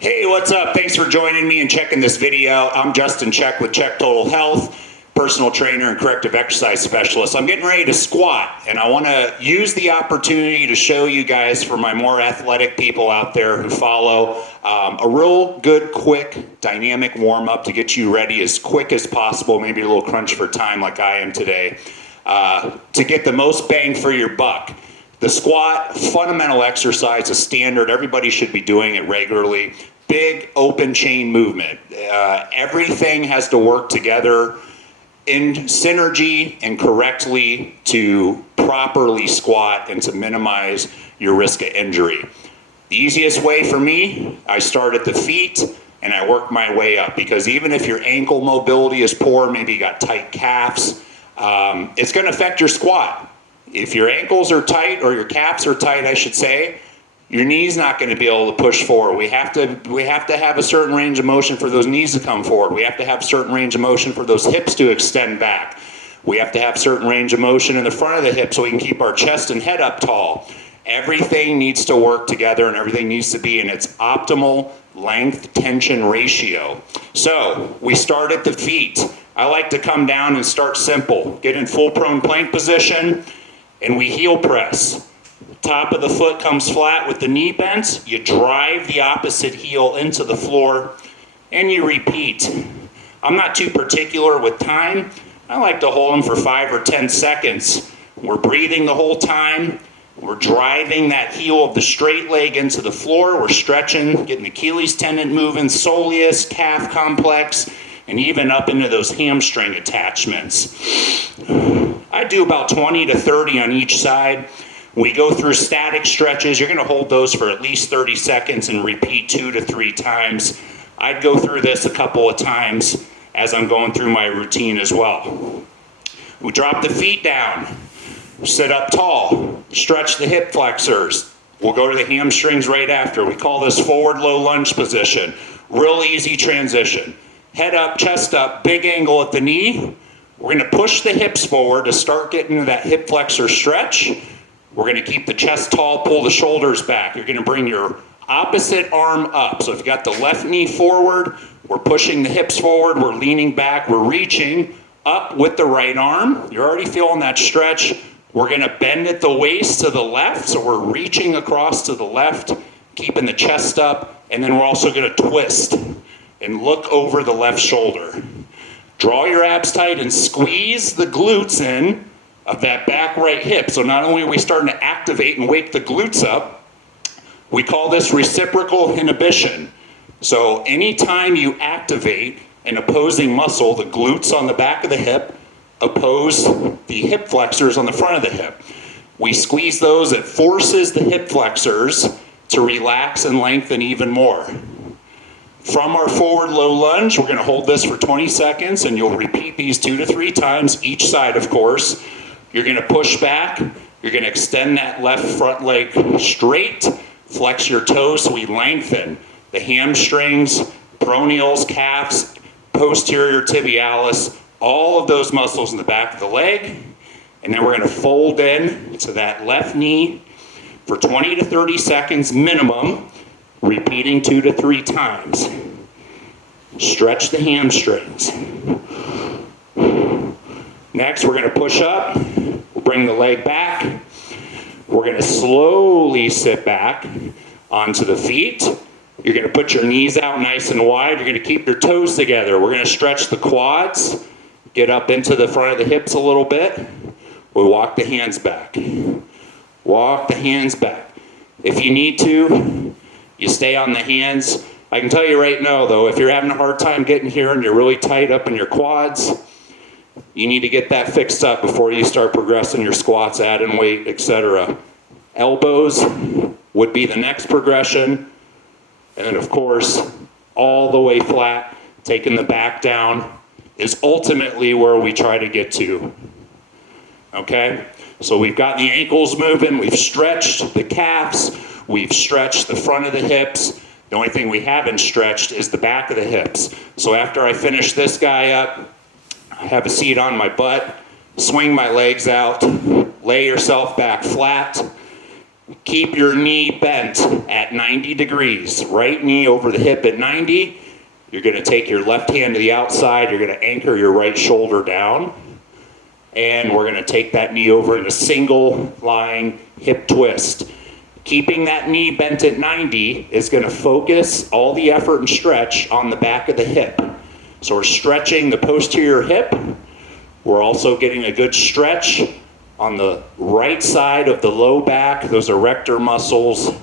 Hey, what's up? Thanks for joining me and checking this video. I'm Justin Check with Check Total Health, personal trainer and corrective exercise specialist. I'm getting ready to squat, and I want to use the opportunity to show you guys, for my more athletic people out there who follow, a real good, quick, dynamic warm-up to get you ready as quick as possible, maybe a little crunch for time like I am today, to get the most bang for your buck. The squat, fundamental exercise, a standard. Everybody should be doing it regularly. Big open chain movement. Everything has to work together in synergy and correctly to properly squat and to minimize your risk of injury. The easiest way for me, I start at the feet and I work my way up, because even if your ankle mobility is poor, maybe you got tight calves, it's going to affect your squat. If your ankles are tight, or your calves are tight, I should say, your knee's not going to be able to push forward. We have to have a certain range of motion for those knees to come forward. We have to have certain range of motion for those hips to extend back. We have to have certain range of motion in the front of the hip so we can keep our chest and head up tall. Everything needs to work together, and everything needs to be in its optimal length tension ratio. So we start at the feet. I like to come down and start simple. Get in full prone plank position, and we heel press. Top of the foot comes flat with the knee bent. You drive the opposite heel into the floor, and you repeat. I'm not too particular with time. I like to hold them for 5 or 10 seconds. We're breathing the whole time. We're driving that heel of the straight leg into the floor. We're stretching, getting the Achilles tendon moving, soleus, calf complex, and even up into those hamstring attachments. I do about 20 to 30 on each side. We go through static stretches. You're going to hold those for at least 30 seconds and repeat 2 to 3 times. I'd go through this a couple of times as I'm going through my routine as well. We drop the feet down, sit up tall, stretch the hip flexors. We'll go to the hamstrings right after. We call this forward low lunge position. Real easy transition. Head up, chest up, big angle at the knee. We're going to push the hips forward to start getting into that hip flexor stretch. We're going to keep the chest tall, pull the shoulders back. You're going to bring your opposite arm up. So if you got the left knee forward, we're pushing the hips forward, we're leaning back, we're reaching up with the right arm. You're already feeling that stretch. We're going to bend at the waist to the left, so we're reaching across to the left, keeping the chest up, and then we're also going to twist and look over the left shoulder. Draw your abs tight and squeeze the glutes in of that back right hip. So not only are we starting to activate and wake the glutes up, we call this reciprocal inhibition. So anytime you activate an opposing muscle, the glutes on the back of the hip oppose the hip flexors on the front of the hip. We squeeze those, it forces the hip flexors to relax and lengthen even more. From our forward low lunge, we're going to hold this for 20 seconds, and you'll repeat these 2 to 3 times, each side of course. You're going to push back, you're going to extend that left front leg straight, flex your toes so we lengthen the hamstrings, peroneals, calves, posterior tibialis, all of those muscles in the back of the leg. And then we're going to fold in to that left knee for 20 to 30 seconds minimum, repeating 2 to 3 times. Stretch the hamstrings. Next, we're going to push up. We'll bring the leg back. We're going to slowly sit back onto the feet. You're going to put your knees out nice and wide. You're going to keep your toes together. We're going to stretch the quads, get up into the front of the hips a little bit. We'll walk the hands back. Walk the hands back. If you need to, you stay on the hands. I can tell you right now, though, if you're having a hard time getting here and you're really tight up in your quads, you need to get that fixed up before you start progressing your squats, adding weight, etc. Elbows would be the next progression. And then, of course, all the way flat, taking the back down is ultimately where we try to get to. Okay? So we've got the ankles moving, we've stretched the calves, we've stretched the front of the hips. The only thing we haven't stretched is the back of the hips. So after I finish this guy up, I have a seat on my butt, swing my legs out, lay yourself back flat, Keep your knee bent at 90 degrees. Right knee over the hip at 90. You're going to take your left hand to the outside. You're going to anchor your right shoulder down. And we're going to take that knee over in a single lying hip twist. Keeping that knee bent at 90 is going to focus all the effort and stretch on the back of the hip. So we're stretching the posterior hip. We're also getting a good stretch on the right side of the low back, those erector muscles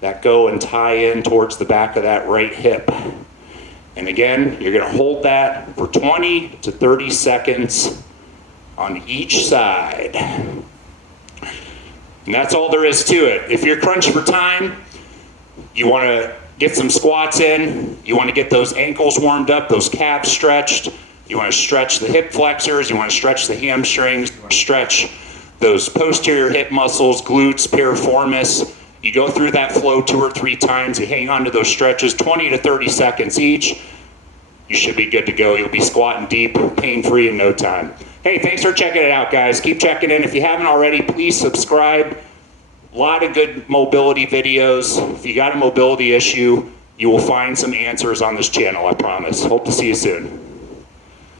that go and tie in towards the back of that right hip. And again, you're going to hold that for 20 to 30 seconds on each side. And that's all there is to it. If you're crunched for time, you want to get some squats in, you want to get those ankles warmed up, those calves stretched, you want to stretch the hip flexors, you want to stretch the hamstrings, stretch those posterior hip muscles, glutes, piriformis. You go through that flow 2 or 3 times, you hang on to those stretches, 20 to 30 seconds each. You should be good to go. You'll be squatting deep, pain-free in no time. Hey, thanks for checking it out, guys. Keep checking in. If you haven't already, please subscribe. A lot of good mobility videos. If you got a mobility issue, you will find some answers on this channel, I promise. Hope to see you soon.